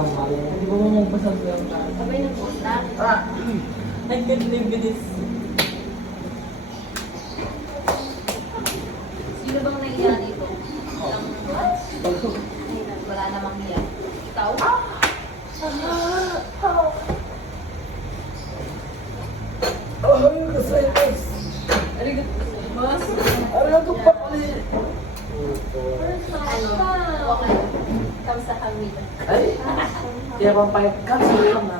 naman. Hindi ko mo magpasal ko yung tayo. Sabay ng pusta. I can't live with this. Sino bang nahiya dito? Wala namang hiya. Ikaw? Ay, kasayas. Arigato. Mas? Arigato pa kali. Ano? Okay. Kamusta kami? Ay, kaya bang pahit ka? Sige na.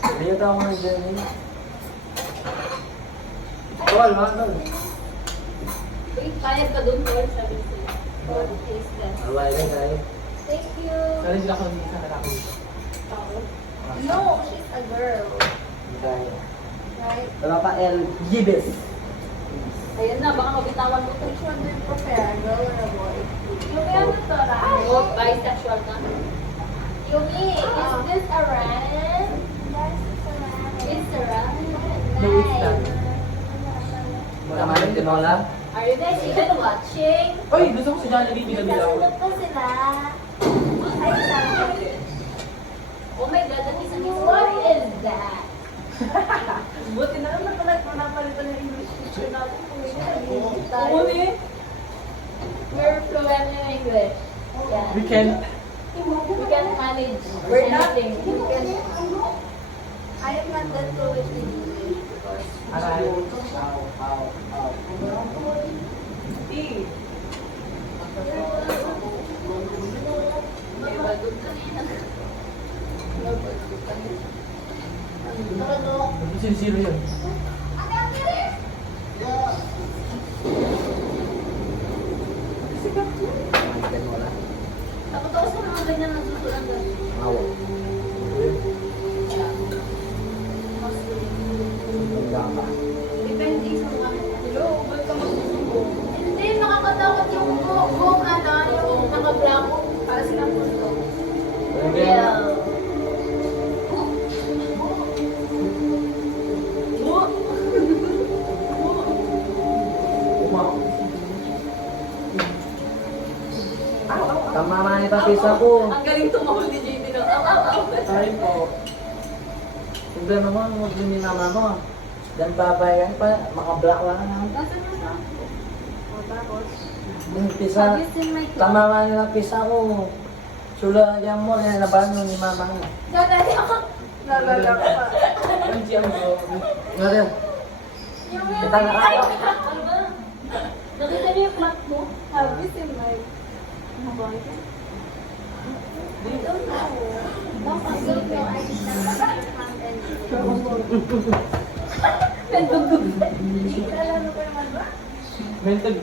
Kaya tao mo na dyan eh. Tol, mga tol. Wait, payag ka dun, Lord. Sabi ko sa'yo. Lord, taste that. Alay na guys. Thank you. Kali sila ko hindi ka lalaki. No, she's a girl. Kaya. Right? Wala pa El Gibes. Ayun na, baka mabitawan mo. Which one do you prefer, a girl or a boy? Yumi, ano to, Ryan? Oh, bisexual ka. Yumi, is this a Ryan? Yes, it's a Ryan. It's a Ryan? No, it's not. Tama rin, tinola. Are you guys even watching? Uy, gusto ko si Jollibee, binabilaw. Nagkasunod pa sila. Ay, sabi. Oh my God, that is amazing. What is that? Buti na lang napalitan ng English teacher natin. Oo, eh. We're fluent in English. Yeah. We can. We can manage We're not. anything. We can. I am not that fluent in English because Aray. may badog kanina. May badog kanina. Ano? Sincere yun. Takot ako sa mga ganyan na susulan doon. Depende sa mga. Hello, ba't ka magsusubo? Hindi, nakakatakot yung buong ano, yung naka-black para silang puso. Yeah. Tama ni papisa ko. Ang galing tumawag ni JD ng aw. Sorry po. Problema mo, huwag din ni mama mo. Dan babayan pa, maka-block lang na. Nasaan yung sa? O, tapos? Yung pisa, Have you seen my clothes? tama man nila pisa ko. Sula yan mo, nilalaban mo ni mama mo. Dadali ako. Nalala ko pa. Ang siyang mo. Nga rin. Yung Kita nga Ay! ako. Ano ba? Nakita niyo yung clock mo? Have you seen my... Ano ba ito? I don't know. I don't know. I just have to Mentog.